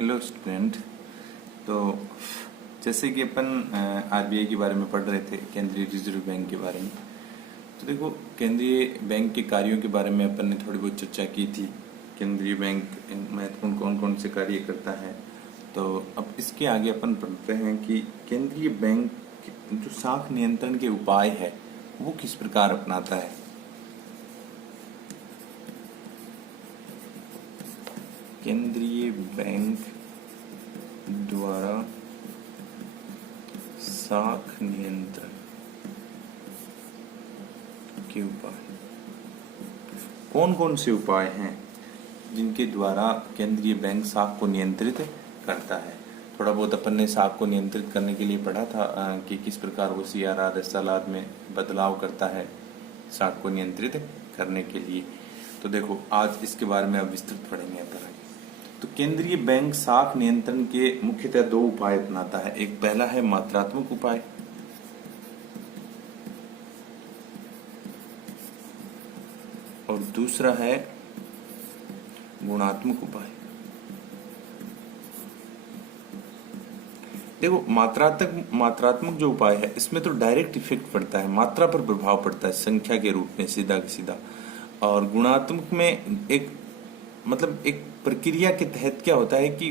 Hello student. तो जैसे कि अपन आरबीआई के बारे में पढ़ रहे थे, केंद्रीय रिजर्व बैंक के बारे में। तो देखो, केंद्रीय बैंक के कार्यों के बारे में अपन ने थोड़ी बहुत चर्चा की थी। केंद्रीय बैंक महत्वपूर्ण कौन कौन से कार्य करता है। तो अब इसके आगे अपन पढ़ते हैं कि केंद्रीय बैंक जो साख नियंत्रण के उपाय है वो किस प्रकार अपनाता है। केंद्रीय बैंक द्वारा साख नियंत्रण के उपाय कौन कौन से उपाय हैं जिनके द्वारा केंद्रीय बैंक साख को नियंत्रित करता है। थोड़ा बहुत अपन ने साख को नियंत्रित करने के लिए पढ़ा था कि किस प्रकार वो सीआरआर एसएलआर में बदलाव करता है साख को नियंत्रित करने के लिए। तो देखो, आज इसके बारे में अब विस्तृत पढ़ेंगे अपन। तो केंद्रीय बैंक साख नियंत्रण के मुख्यतः दो उपाय अपनाता है। एक पहला है मात्रात्मक उपाय और दूसरा है गुणात्मक उपाय। देखो, मात्रात्मक जो उपाय है इसमें तो डायरेक्ट इफेक्ट पड़ता है, मात्रा पर प्रभाव पड़ता है संख्या के रूप में सीधा का सीधा। और गुणात्मक में एक प्रक्रिया के तहत क्या होता है कि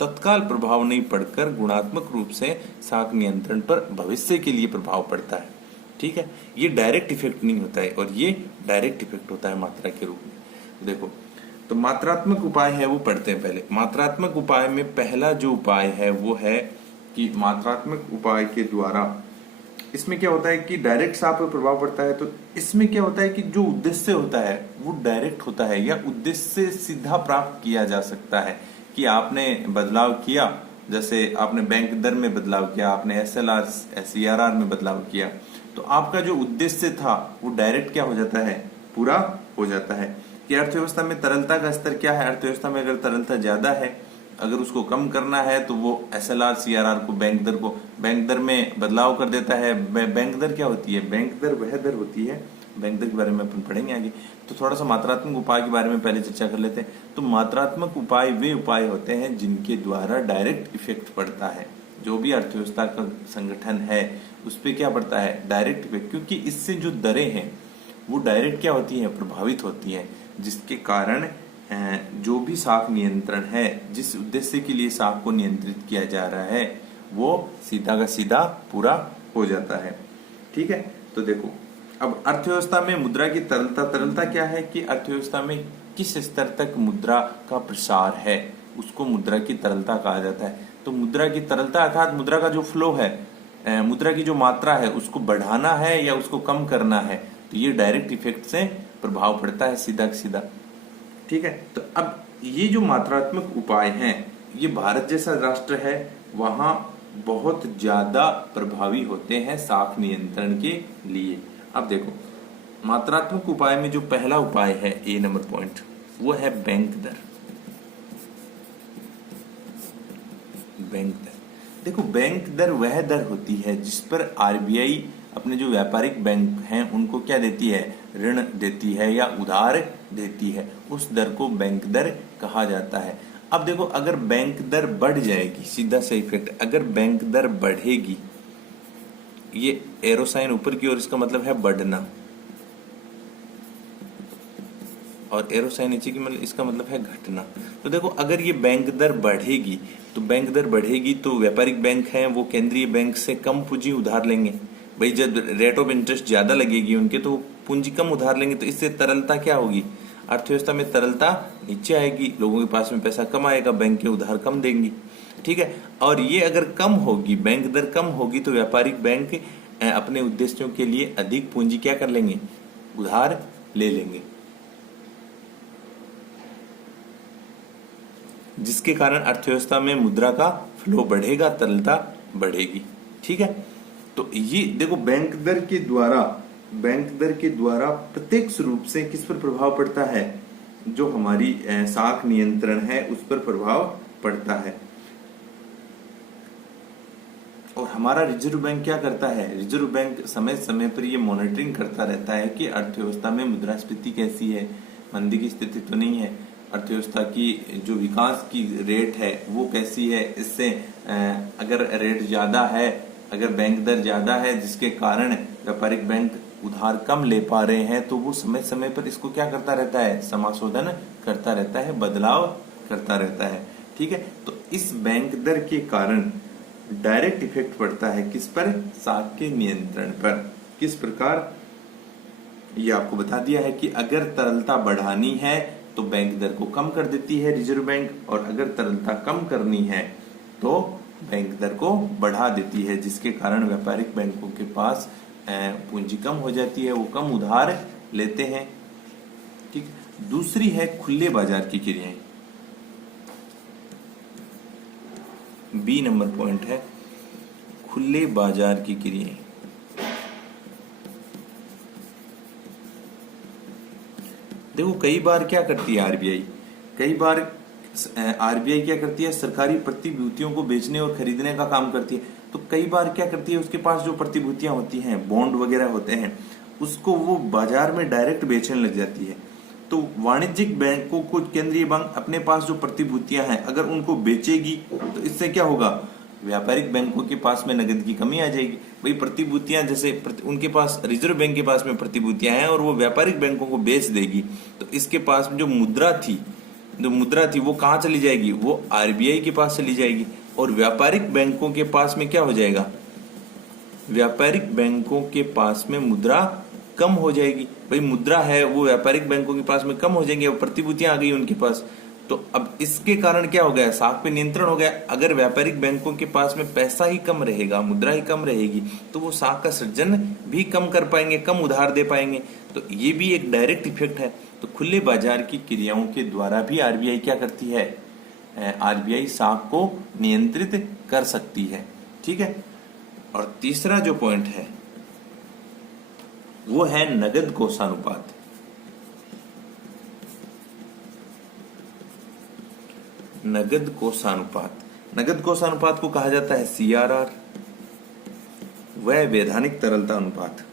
तत्काल प्रभाव नहीं पड़कर गुणात्मक रूप से साख नियंत्रण पर भविष्य के लिए प्रभाव पड़ता है। ठीक है, ये डायरेक्ट इफेक्ट नहीं होता है और ये डायरेक्ट इफेक्ट होता है मात्रा के रूप में। देखो, तो मात्रात्मक उपाय है वो पढ़ते हैं पहले। मात्रात्मक उपाय में पहला जो उपाय है वो है कि मात्रात्मक उपाय के द्वारा इसमें क्या होता है कि डायरेक्ट साख पर प्रभाव पड़ता है। तो इसमें क्या होता है कि जो उद्देश्य होता है वो डायरेक्ट होता है या उद्देश्य से सीधा प्राप्त किया जा सकता है। कि आपने बदलाव किया, जैसे आपने बैंक दर में बदलाव किया, आपने एसएलआर सीआरआर में बदलाव किया, तो आपका जो उद्देश्य था वो डायरेक्ट क्या हो जाता है, पूरा हो जाता है। कि अर्थव्यवस्था में तरलता का स्तर क्या है, अर्थव्यवस्था में अगर तरलता ज्यादा है, अगर उसको कम करना है तो वो एसएलआर सीआरआर को बैंक दर में बदलाव कर देता है। बैंक दर क्या होती है, बैंक दर वह दर होती है, बैंक दर के बारे में अपन पढ़ेंगे आगे। तो थोड़ा सा मात्रात्मक उपाय के बारे में पहले चर्चा कर लेते हैं। तो मात्रात्मक उपाय वे उपाय होते हैं जिनके द्वारा डायरेक्ट इफेक्ट पड़ता है। जो भी अर्थव्यवस्था का संगठन है उस पर क्या पड़ता है, डायरेक्ट इफेक्ट, क्योंकि इससे जो दरें हैं वो डायरेक्ट क्या होती है, प्रभावित होती है, जिसके कारण जो भी साख नियंत्रण है, जिस उद्देश्य के लिए साख को नियंत्रित किया जा रहा है वो सीधा का सीधा पूरा हो जाता है। ठीक है, तो देखो, अब अर्थव्यवस्था में मुद्रा की तरलता क्या है कि अर्थव्यवस्था में किस स्तर तक मुद्रा का प्रसार है उसको मुद्रा की तरलता कहा जाता है। तो मुद्रा की तरलता अर्थात मुद्रा का जो फ्लो है, मुद्रा की जो मात्रा है उसको बढ़ाना है या उसको कम करना है, तो ये डायरेक्ट इफेक्ट से प्रभाव पड़ता है सीधा सीधा। ठीक है, तो अब ये जो मात्रात्मक उपाय हैं ये भारत जैसा राष्ट्र है वहां बहुत ज्यादा प्रभावी होते हैं साख नियंत्रण के लिए। अब देखो, मात्रात्मक उपाय में जो पहला उपाय है, ए नंबर पॉइंट, वो है बैंक दर। बैंक दर, देखो, बैंक दर वह दर होती है जिस पर आरबीआई अपने जो व्यापारिक बैंक हैं उनको क्या देती है, ऋण देती है या उधार देती है, उस दर को बैंक दर कहा जाता है। अब देखो, अगर बैंक दर बढ़ जाएगी, सीधा सा इफेक्ट, अगर बैंक दर बढ़ेगी, ये एरो साइन ऊपर की ओर, इसका मतलब है बढ़ना, और एरो साइन नीचे की मतलब इसका मतलब है घटना। तो देखो, अगर ये बैंक दर बढ़ेगी तो व्यापारिक बैंक हैं वो केंद्रीय बैंक से कम पूंजी उधार लेंगे। भाई, जब रेट ऑफ इंटरेस्ट ज्यादा लगेगी उनके तो पूंजी कम उधार लेंगे, तो इससे तरलता क्या होगी, अर्थव्यवस्था में तरलता नीचे आएगी, लोगों के पास में पैसा कम आएगा, बैंक के उधार कम देंगी। ठीक है, और ये अगर कम होगी, बैंक दर कम होगी, तो व्यापारिक बैंक अपने उद्देश्यों के लिए अधिक पूंजी क्या कर लेंगे, उधार ले लेंगे, जिसके कारण अर्थव्यवस्था में मुद्रा का फ्लो बढ़ेगा, तरलता बढ़ेगी। ठीक है, तो ये देखो, बैंक दर के द्वारा प्रत्यक्ष रूप से किस पर प्रभाव पड़ता है, जो हमारी साख नियंत्रण है उस पर प्रभाव पड़ता है। और हमारा रिजर्व बैंक क्या करता है, रिजर्व बैंक समय समय पर ये मॉनिटरिंग करता रहता है कि अर्थव्यवस्था में मुद्रास्फीति कैसी है, मंदी की स्थिति तो नहीं है, अर्थव्यवस्था की जो विकास की रेट है वो कैसी है, इससे अगर रेट ज्यादा है, अगर बैंक दर ज्यादा है जिसके कारण व्यापारिक बैंक उधार कम ले पा रहे हैं, तो वो समय समय पर इसको क्या करता रहता है, समाशोधन करता रहता है, बदलाव करता रहता है। ठीक है, तो इस बैंक दर के कारण डायरेक्ट इफेक्ट पड़ता है किस पर, साख के नियंत्रण पर। किस प्रकार, ये आपको बता दिया है कि अगर तरलता बढ़ानी है तो बैंक दर को कम कर देती है रिजर्व बैंक, और अगर तरलता कम करनी है तो बैंक दर को बढ़ा देती है, जिसके कारण व्यापारिक बैंकों के पास पूंजी कम हो जाती है, वो कम उधार लेते हैं। ठीक, दूसरी है खुले बाजार की क्रियाएं। बी नंबर पॉइंट है खुले बाजार की क्रियाएं। देखो कई बार क्या करती है आरबीआई, कई बार आरबीआई क्या करती है, सरकारी प्रतिभूतियों को बेचने और खरीदने का काम करती है। तो कई बार क्या करती है, उसके पास जो प्रतिभूतियां होती हैं, बॉन्ड वगैरह होते हैं, उसको वो बाजार में डायरेक्ट बेचने लग जाती है। तो वाणिज्यिक बैंकों को केंद्रीय बैंक अपने पास जो प्रतिभूतियां हैं अगर उनको बेचेगी तो इससे क्या होगा, व्यापारिक बैंकों के पास में नगद की कमी आ जाएगी। भाई प्रतिभूतियां जैसे उनके पास, रिजर्व बैंक के पास में प्रतिभूतियां हैं और वो व्यापारिक बैंकों को बेच देगी, तो इसके पास में जो मुद्रा थी वो कहाँ चली जाएगी, वो आरबीआई के पास चली जाएगी। और व्यापारिक बैंकों के पास में क्या हो जाएगा, व्यापारिक बैंकों के पास में मुद्रा कम हो जाएगी। भाई मुद्रा है वो व्यापारिक बैंकों के पास में कम हो जाएंगे, और प्रतिभूतियां आ गई उनके पास। तो अब इसके कारण क्या हो गया, साख पे नियंत्रण हो गया। अगर व्यापारिक बैंकों के पास में पैसा ही कम रहेगा, मुद्रा ही कम रहेगी, तो वो साख का सृजन भी कम कर पाएंगे, कम उधार दे पाएंगे। तो ये भी एक डायरेक्ट इफेक्ट है। तो खुले बाजार की क्रियाओं के द्वारा भी आरबीआई क्या करती है, आरबीआई साख को नियंत्रित कर सकती है। ठीक है, और तीसरा जो पॉइंट है वो है नगद कोषानुपात। नगद कोषानुपात, नगद कोषानुपात को कहा जाता है सीआरआर, वह वैधानिक तरलता अनुपात।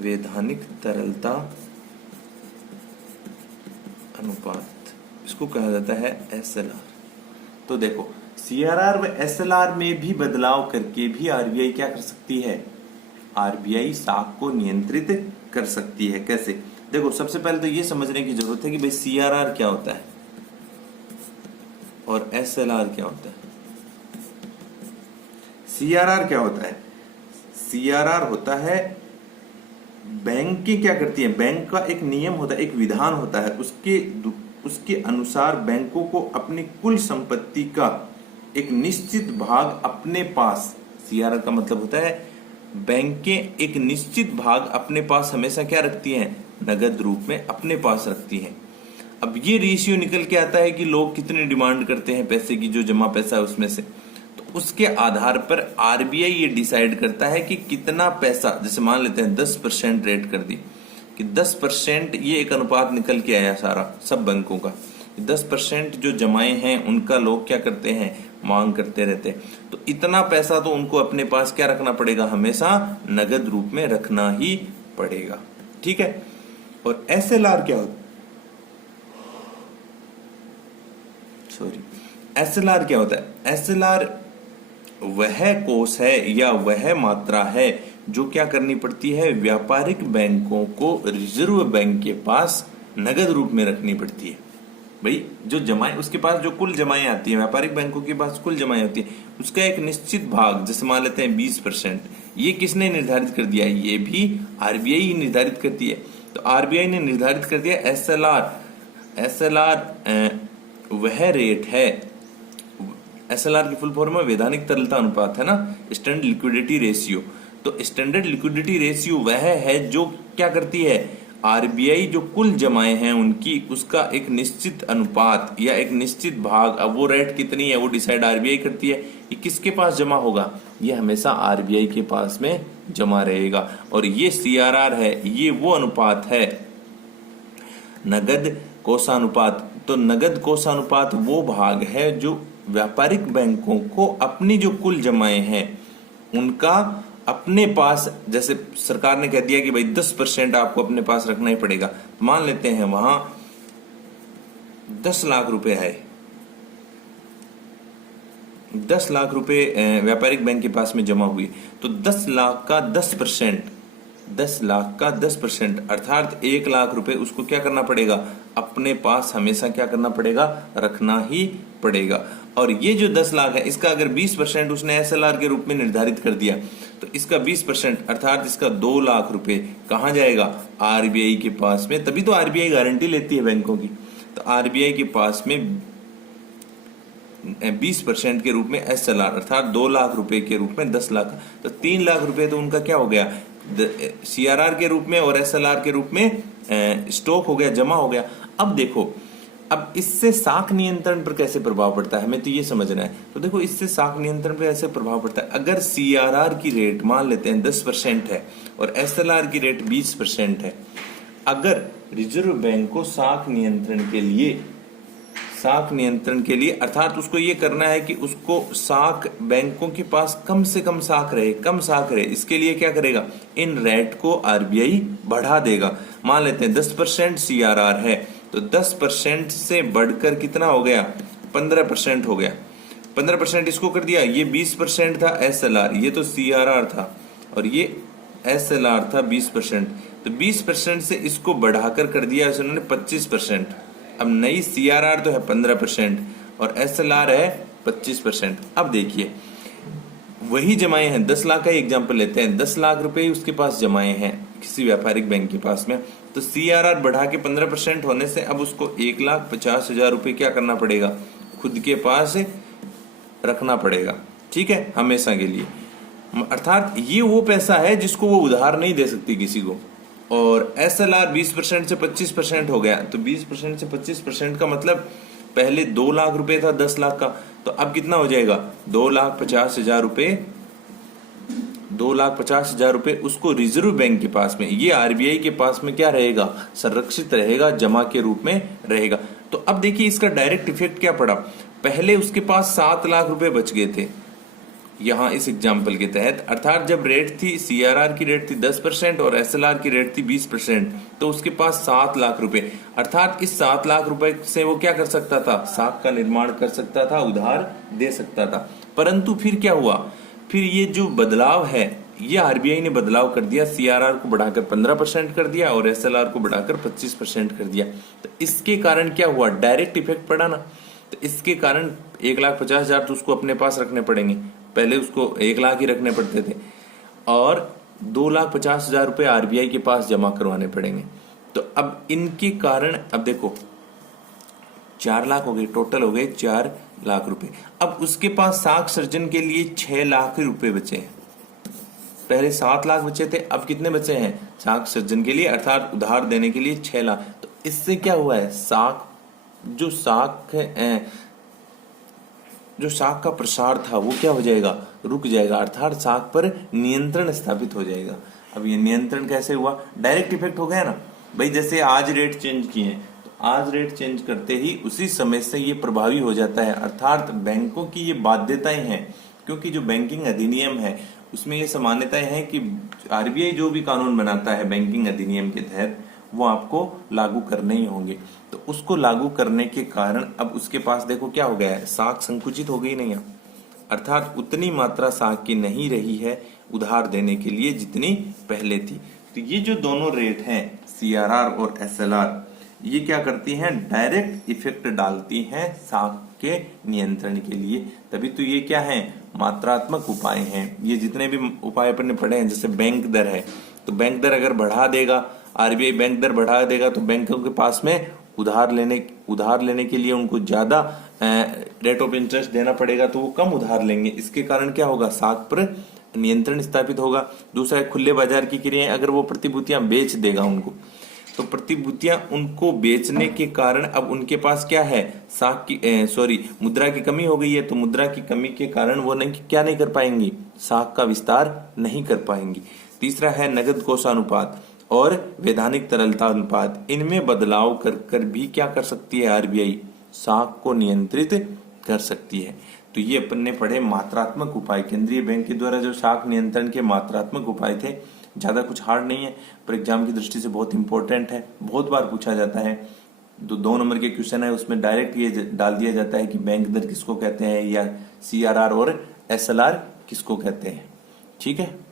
वैधानिक तरलता अनुपात, इसको कहा जाता है एसएलआर। तो देखो सीआरआर व एसएलआर में भी बदलाव करके भी आरबीआई क्या कर सकती है, आरबीआई साख को नियंत्रित कर सकती है। कैसे, देखो सबसे पहले तो ये समझने की जरूरत है कि भाई सीआरआर क्या होता है और एसएलआर क्या होता है। सीआरआर क्या होता है, सीआरआर होता है बैंकें क्या करती है, बैंक का एक नियम होता है, एक विधान होता है, उसके अनुसार बैंकों को अपनी कुल संपत्ति का एक निश्चित भाग अपने पास, सीआरआर का मतलब होता है बैंकें एक निश्चित भाग अपने पास हमेशा क्या रखती हैं, नगद रूप में अपने पास रखती हैं। अब ये रेशियो निकल के आता है कि लोग कितनी डिमांड करते हैं पैसे की, जो जमा पैसा है उसमें से, तो उसके आधार पर आरबीआई ये डिसाइड करता है कि कितना पैसा, जैसे मान लेते हैं 10% रेट कर दी कि 10%, ये एक अनुपात निकल के आया सारा सब बैंकों का, 10% जो जमाएं हैं उनका लोग क्या करते हैं, मांग करते रहते हैं। तो इतना पैसा तो उनको अपने पास क्या रखना पड़ेगा, हमेशा नगद रूप में रखना ही पड़ेगा। ठीक है, और एसएलआर क्या होता है, एसएलआर क्या होता है, एसएलआर वह कोष है या वह मात्रा है जो क्या करनी पड़ती है, व्यापारिक बैंकों को रिजर्व बैंक के पास नगद रूप में रखनी पड़ती है। भाई जो जमाएं, उसके पास जो कुल जमाएं आती हैं, व्यापारिक बैंकों के पास कुल जमाएं होती है, उसका एक निश्चित भाग, जैसे मान लेते हैं 20%, ये किसने निर्धारित कर दिया है, ये भी आरबीआई ही निर्धारित करती है। तो आरबीआई ने निर्धारित कर दिया एसएलआर, एसएलआर वह रेट है, एसएलआर की फुल फॉर्म में वैधानिक तरलता अनुपात है ना, स्टैंडर्ड लिक्विडिटी रेशियो। तो स्टैंडर्ड लिक्विडिटी रेशियो वह है जो क्या करती है, आरबीआई जो कुल जमाएं हैं उनकी, उसका एक निश्चित अनुपात या एक निश्चित भाग, अब वो रेट कितनी है वो डिसाइड आरबीआई करती है। ये किसके पास जमा होगा, ये हमेशा आरबीआई के पास में जमा रहेगा। और ये सीआरआर है, ये वो अनुपात है नगद कोषानुपात। तो नगद कोषानुपात वो भाग है जो व्यापारिक बैंकों को अपनी जो कुल जमाएं हैं उनका अपने पास, जैसे सरकार ने कह दिया कि भाई 10% आपको अपने पास रखना ही पड़ेगा, तो मान लेते हैं वहां 10 लाख रुपए है, 10 लाख रुपए व्यापारिक बैंक के पास में जमा हुई, तो 10 लाख का 10%, 10 लाख का 10% अर्थात 1 लाख रुपए उसको क्या करना पड़ेगा, अपने पास हमेशा क्या करना पड़ेगा, रखना ही पड़ेगा। और ये जो 10 लाख है इसका अगर 20% उसने एसएलआर के रूप में निर्धारित कर दिया, तो इसका 20% अर्थात इसका 2 लाख रुपए कहां जाएगा, आरबीआई के पास में। तभी तो आरबीआई गारंटी लेती है बैंकों की, तो आरबीआई के पास में 20% के रूप में एसएलआर अर्थात 2 लाख रुपए के रूप में 10 लाख, तो 3 लाख रुपए तो उनका क्या हो गया, सीआरआर के रूप में और एसएलआर के रूप में स्टॉक हो गया, जमा हो गया। अब देखो, अब इससे साख नियंत्रण पर कैसे प्रभाव पड़ता है, हमें तो ये समझना है। तो देखो, इससे साख नियंत्रण पर ऐसे प्रभाव पड़ता है, अगर सीआरआर की रेट मान लेते हैं 10% है और एसएलआर की रेट 20% है, अगर रिजर्व बैंक को साख नियंत्रण के लिए अर्थात उसको ये करना है कि उसको साख बैंकों के पास कम से कम साख रहे, इसके लिए क्या करेगा, इन रेट को आरबीआई बढ़ा देगा। मान लेते हैं 10% सीआरआर है, तो 10% से बढ़कर कितना हो गया, 15% हो गया, 15% इसको कर दिया। ये 20% था एसएलआर, ये तो सीआरआर था और ये एसएलआर था 20%, तो 20% से इसको बढ़ाकर कर दिया उन्होंने 25%। अब नई सीआरआर तो है 15% और एसएलआर है 25%। अब देखिए, वही जमाए हैं, 10 लाख का एग्जांपल लेते हैं, 10 लाख रुपए उसके पास जमाए हैं किसी व्यापारिक बैंक के पास में, तो सीआरआर बढ़ा के 15% होने से अब उसको 1,50,000 रुपए क्या करना पड़ेगा, खुद के पास रखना पड़ेगा, ठीक है, हमेशा के लिए। अर्थात ये वो पैसा है जिसको वो उधार नहीं दे सकती किसी को। और एसएलआर 20% से 25% हो गया, तो 20% से 25% का मतलब पहले 2 लाख रुपए था 10 लाख का, तो अब कितना हो जाएगा, 2,50,000 रुपए, 2,50,000 रुपए उसको रिजर्व बैंक के पास में, ये आरबीआई के पास में क्या रहेगा, संरक्षित रहेगा, जमा के रूप में रहेगा। तो अब देखिए इसका डायरेक्ट इफेक्ट क्या पड़ा, पहले उसके पास 7 लाख रुपए बच गए थे यहां इस एग्जाम्पल के तहत, अर्थात जब रेट थी, सीआरआर की रेट थी 10% और एसएलआर की रेट थी 20%, तो उसके पास 7 लाख रुपए, अर्थात इस 7 लाख रुपए से वो क्या कर सकता था, साख का निर्माण कर सकता था, उधार दे सकता था। परंतु फिर क्या हुआ, फिर ये जो बदलाव है, ये आरबीआई ने बदलाव कर दिया, सीआरआर को बढ़ाकर 15% कर दिया और एसएलआर को बढ़ाकर 25% कर दिया। तो इसके कारण क्या हुआ, डायरेक्ट इफेक्ट पड़ा ना। तो इसके कारण 1,50,000 तो उसको अपने पास रखने पड़ेंगे, पहले उसको 1 लाख ही रखने पड़ते थे, और 2,50,000 रुपए आरबीआई के पास जमा करवाने पड़ेंगे। तो अब इनके कारण, अब देखो 4 लाख हो गए, टोटल हो गए 4 लाख रुपए। अब उसके पास साख सर्जन के लिए 6 लाख रुपए बचे हैं, पहले 7 लाख बचे थे, अब कितने बचे हैं, साख सर्जन के लिए अर्थात उधार देने के लिए 6 लाख। तो इससे क्या हुआ है, जो साख का प्रसार था वो क्या हो जाएगा, रुक जाएगा, अर्थात साख पर नियंत्रण स्थापित हो जाएगा। अब ये नियंत्रण कैसे हुआ, डायरेक्ट इफेक्ट हो गया ना भाई, जैसे आज रेट चेंज किए, तो आज रेट चेंज करते ही उसी समय से ये प्रभावी हो जाता है, अर्थात बैंकों की ये बाध्यताएं हैं, क्योंकि जो बैंकिंग अधिनियम है उसमें ये सामान्यताएं हैं कि आरबीआई जो भी कानून बनाता है बैंकिंग अधिनियम के तहत वो आपको लागू करने ही होंगे। तो उसको लागू करने के कारण अब उसके पास देखो क्या हो गया है, साख संकुचित हो गई नहीं है, अर्थात उतनी मात्रा साख की नहीं रही है उधार देने के लिए जितनी पहले थी। तो ये जो दोनों रेट हैं सीआरआर और एसएलआर, ये क्या करती हैं, डायरेक्ट इफेक्ट डालती हैं साख के नियंत्रण के लिए। तभी तो ये क्या है, मात्रात्मक उपाय हैं। ये जितने भी उपाय अपन ने पढ़े हैं, जैसे बैंक दर है, तो बैंक दर अगर बढ़ा देगा, आरबीआई बैंक दर बढ़ा देगा, तो बैंकों के पास में उधार लेने के लिए उनको ज्यादा रेट ऑफ इंटरेस्ट देना पड़ेगा, तो वो कम उधार लेंगे। इसके कारण क्या होगा, साख पर नियंत्रण स्थापित होगा। दूसरा, खुले बाजार की क्रियाएं, अगर वो प्रतिभूतियां बेच देगा उनको, तो प्रतिभूतियां उनको बेचने के कारण अब उनके पास क्या है, मुद्रा की कमी हो गई है, तो मुद्रा की कमी के कारण वो क्या नहीं कर पाएंगी, साख का विस्तार नहीं कर पाएंगी। तीसरा है नगद कोषानुपात और वैधानिक तरलता अनुपात, इनमें बदलाव कर भी क्या कर सकती है आरबीआई, साख को नियंत्रित कर सकती है। तो ये अपन ने पढ़े मात्रात्मक उपाय, केंद्रीय बैंक के द्वारा जो शाख नियंत्रण के मात्रात्मक उपाय थे। ज्यादा कुछ हार्ड नहीं है, पर एग्जाम की दृष्टि से बहुत इंपॉर्टेंट है, बहुत बार पूछा जाता है। तो 2 नंबर के क्वेश्चन है, उसमें डायरेक्ट ये डाल दिया जाता है कि बैंक दर किसको कहते हैं, या CRR और SLR किसको कहते हैं। ठीक है।